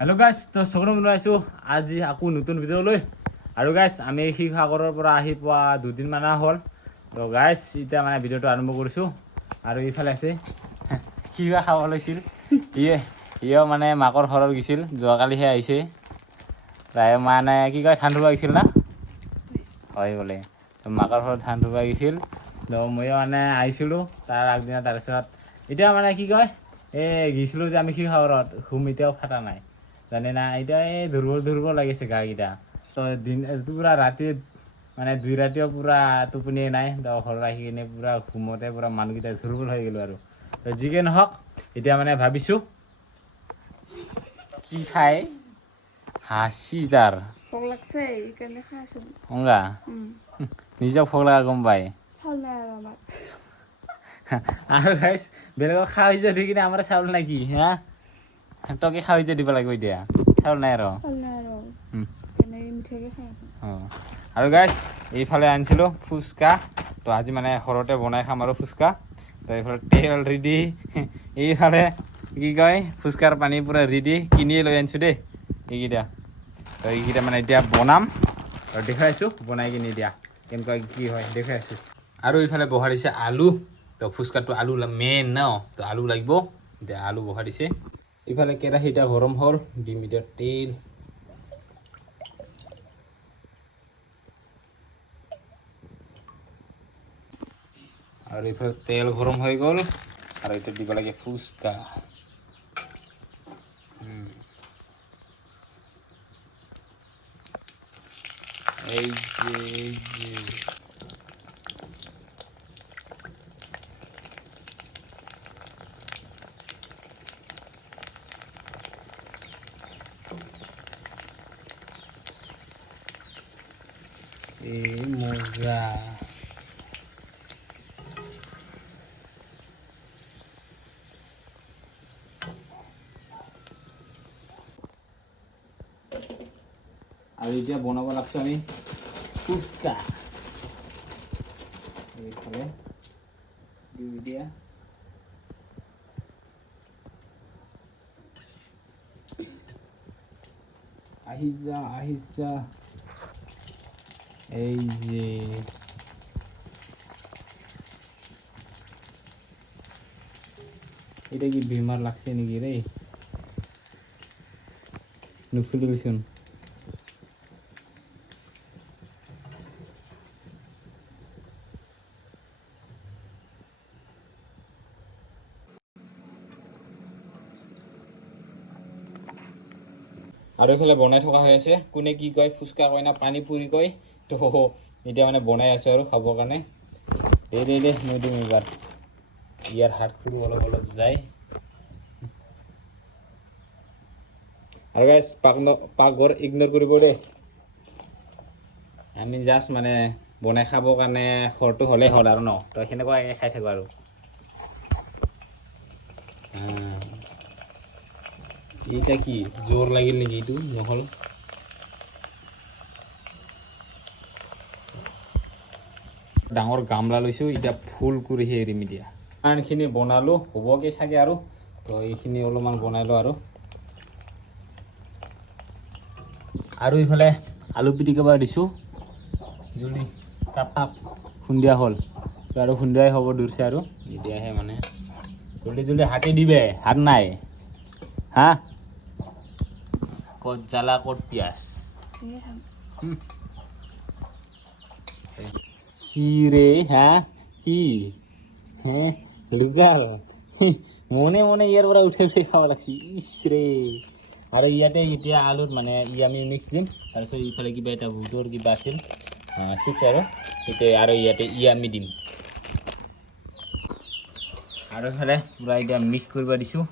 Hello' গাইছ, তো সকলো মানুহ আহিছোঁ আজি আকৌ নতুন ভিডিঅ' লৈ। আৰু গাইছ, আমি শিৱসাগৰৰ পৰা আহি পোৱা দুদিনমান হ'ল। তো গাইছ, এতিয়া মানে ভিডিঅ'টো আৰম্ভ কৰিছোঁ। আৰু এইফালে আছে কিবা খাব লৈছিল ইয়ে মানে মাকৰ ঘৰত গৈছিল, যোৱাকালিহে আহিছে। প্ৰায় মানে কি কয়, ধান ৰুব গৈছিল না হয় বোলে। তো মাকৰ ঘৰত ধান ৰুব গৈছিল। তো ময়ো মানে আহিছিলোঁ তাৰ আগদিনা। তাৰপিছত এতিয়া মানে কি কয়, গৈছিলোঁ যে আমি শিৱসাগৰত, ঘুম এতিয়াও ফাটা নাই জানে না। এতিয়া এই দুৰ্বল লাগিছে গাকেইটা। তো পূৰা ৰাতি মানে 2 ৰাতিও পূৰা টোপনিয়ে নাই। তো ঘৰত আহি কিনে পূৰা ঘুমতে পূৰা মানুহকেইটা দুৰ্বল হৈ গ'লোঁ আৰু। তো যিকে নহওক, এতিয়া মানে ভাবিছোঁ কি খাই হাসি তাৰ ভোক লাগছে এইকাৰণে খাই আছোঁ। অংগা নিজক ভোক লগা গম পায়। চাউল নাই আৰু আমাৰ। আৰু গাইছ, বেলেগক খাই যে ধুই কিনে আমাৰ চাউল নাই কি হা? তকে খাই যে দিব লাগিব এতিয়া, চাউল নাই আৰু। অঁ, আৰু গাইছ এইফালে আনিছিলোঁ ফুচকা। তো আজি মানে ঘৰতে বনাই খাম আৰু ফুচকা। তো এইফালে তেল ৰেডি, এইফালে কি কয় ফুচকাৰ পানী পূৰা ৰেডি, কিনিয়ে লৈ আনিছোঁ দেই এইকেইটা। তো এইকেইটা মানে এতিয়া বনাম আৰু দেখাই আছোঁ বনাই কিনি দিয়া কেনেকুৱা কি হয় দেখাই আছোঁ। আৰু এইফালে বহা দিছে আলু। তো ফুচকাটো আলু মেইন ন, তো আলু লাগিব। এতিয়া আলু বহা দিছে। ইফালে কেৰাহীটা গৰম হ'ল, দিম এতিয়া তেল। আৰু এইফালে তেল গৰম হৈ গ'ল আৰু এতিয়া দিব লাগে ফুচকা। এই যে এই মজা। আৰু এতিয়া বনাব লাগছো আমি ফুচকা। এইফালে দিওঁ এতিয়া। আহিছা এই যে এটা কি বেমার লাগছে নাকি রে? নুখুলিবিচোন। আৰু এইফালে বনাই থকা হৈ আছে। কোনে কি কয়, ফুচকা কয় না পানী পুৰি কয়। তো এতিয়া মানে বনাই আছোঁ আৰু খাবৰ কাৰণে। দে মই দিম এইবাৰ। ইয়াৰ হাত খুৰো অলপ যায়। আৰু গাইছ, পাকঘৰ ইগন'ৰ কৰিব দেই। আমি জাষ্ট মানে বনাই খাবৰ কাৰণে ঘৰটো হ'লেই হ'ল আৰু ন। তো সেনেকুৱাকৈ খাই থাকোঁ আৰু। এইটা কি জোৰ লাগিল নেকি? এইটো নহ'ল। ডাঙৰ গামলা লৈছোঁ, এতিয়া ফুল কৰিহে এৰিম এতিয়া। ইমানখিনি বনালোঁ, হ'বগৈ চাগে আৰু। তো এইখিনি অলপমান বনাই লওঁ আৰু ইফালে আলু পিটিকা দিছোঁ। জলদি টাপ খুন্দিয়া হ'ল। তো আৰু খুন্দিয়াই হ'ব ধৰিছে আৰু এতিয়াহে মানে জলদি হাতে দিবে, হাত নাই হা? ক'ত জ্বালা ক'ত পিঁয়াজ। কি ৰে হা? কি হে লুকাল মনে মনে ইয়াৰ পৰা উঠাই খাব লাগছি। ইচ ৰে। আৰু ইয়াতে এতিয়া আলুত মানে আমি মিক্স দিম। তাৰপিছত ইফালে কিবা এটা বুটৰ কিবা আছিল চিপ আৰু এতিয়া আৰু ইয়াতে আমি দিম। আৰু ইফালে পূৰা এতিয়া মিক্স কৰিব দিছোঁ।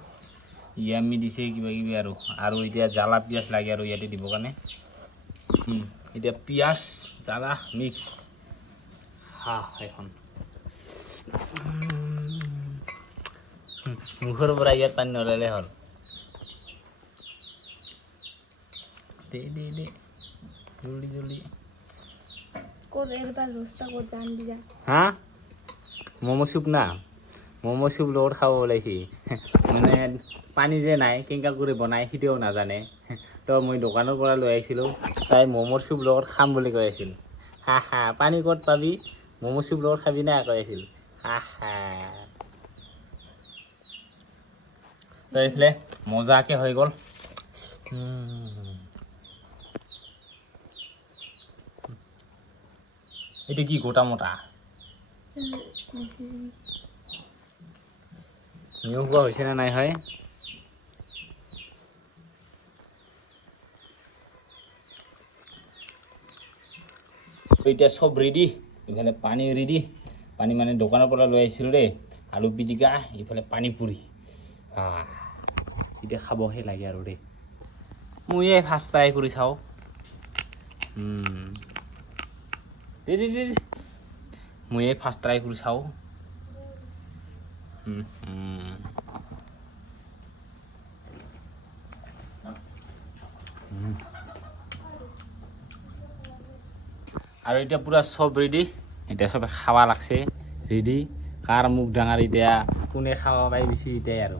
আমি দিছে কিবা কিবি আৰু এতিয়া জ্বালা পিঁয়াজ লাগে আৰু ইয়াতে দিবৰ কাৰণে। এতিয়া পিঁয়াজ জ্বালা মিক্স এখন মুখৰ পৰা ইয়াত পানী নলালে হ'ল। দে জলদি ক'ত এৰবা ৰস্তা ক'ত জান দিয়া। হা? ম'ম' চুপ না ম'ম' চুপ লগত খাব বোলে সি মানে পানী যে নাই কেনেকা কৰি বনাই সিটোও নাজানে তো মই দোকানৰ পৰা লৈ আহিছিলোঁ তাই ম'মৰ চুপ লগত খাম বুলি কৈ আছিল হা হা পানী ক'ত পাবি ম'ম' চুপ লগত খাবি না কৈ আছিল হা হা তো এইফালে মজাকৈ হৈ গ'ল এইটো কি গোটা মোটা নিউ খোৱা হৈছে নে নাই হয় এতিয়া চব ৰেডি ইফালে পানী ৰেডি পানী মানে দোকানৰ পৰা লৈ আহিছিলোঁ দেই আলু পিটিকা ইফালে পানী পুৰি এতিয়া খাবহে লাগে আৰু দেই মই এই ফাৰ্ষ্ট ট্ৰাই কৰি চাওঁ মই এই ফাৰ্ষ্ট ট্ৰাই কৰি চাওঁ আৰু এতিয়া পুৰা চব ৰেডি এতিয়া চবে খাবা লাগছে ৰেডি কাৰ মুখ ডাঙৰ এতিয়া কোনে খাব পাই বেছি এতিয়াই আৰু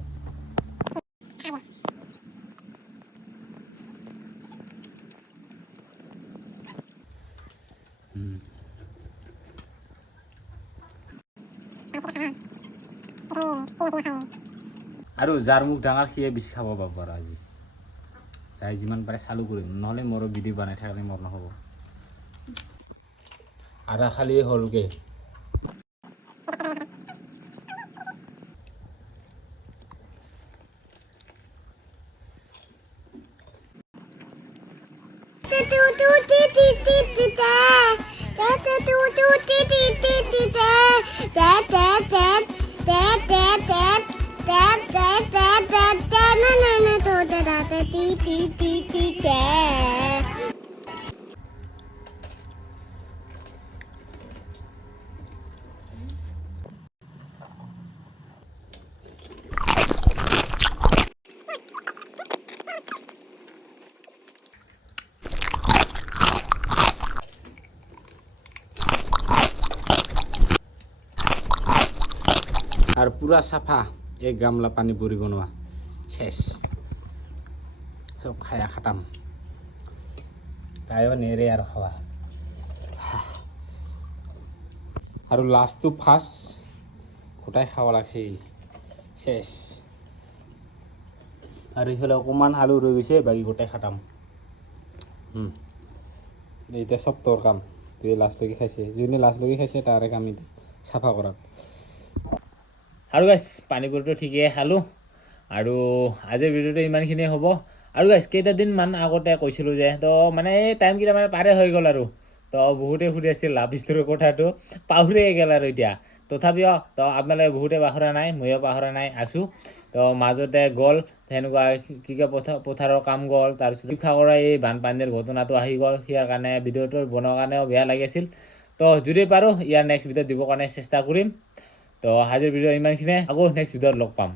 আৰু যাৰ মুখ ডাঙৰ সিয়ে বেছি খাব পাব আৰু আজি চাই যিমান পাৰে চালু কৰিম নহ'লে মোৰো ভিডিঅ' বনাই থাকিলে মোৰ নহ'ব আধা খালি হ'লগে আর পুরা সাফা এক গামলা পানি পুরি বনোয়া শেষ সব খায়া খাটাম তাইও নেড়ে আর খাওয়া আর লাস্টটো ফার্স্ট গোটাই খাওয়া লাগছে শেষ আর এইফালে অকমান আলু রয়ে গেছে বাকি গোটাই খাটাম এইটা সব তোর কাম তুই লাস্ট লগি খাইছে যোনে লাস্ট লগি খাইছে তাৰে কাম সাফা কৰাত আৰু গাইছ পানীপুৰিটো ঠিকেই খালোঁ আৰু আজিৰ ভিডিঅ'টো ইমানখিনিয়ে হ'ব আৰু গাইছ কেইটাদিনমান আগতে কৈছিলোঁ যে তো মানে এই টাইমকেইটা মানে পাৰে হৈ গ'ল আৰু তো বহুতে সুধি আছিল লাভ ষ্টৰীৰ কথাটো পাহৰিয়ে গ'ল আৰু এতিয়া তথাপিও তো আপোনালোকে বহুতে পাহৰা নাই ময়ো পাহৰা নাই আছোঁ তো মাজতে গ'ল সেনেকুৱা কি পথাৰৰ কাম গ'ল তাৰপিছত শিৱসাগৰৰ এই বানপানীৰ ঘটনাটো আহি গ'ল ইয়াৰ কাৰণে ভিডিঅ'টো বনোৱাৰ কাৰণেও বেয়া লাগিছিল তো যদি পাৰোঁ ইয়াৰ নেক্সট ভিডিঅ' দিবৰ কাৰণে চেষ্টা কৰিম তো আজিৰ ভিডিঅ' ইমানখিনিয়ে আকৌ নেক্সট ভিডিঅ'ত লগ পাম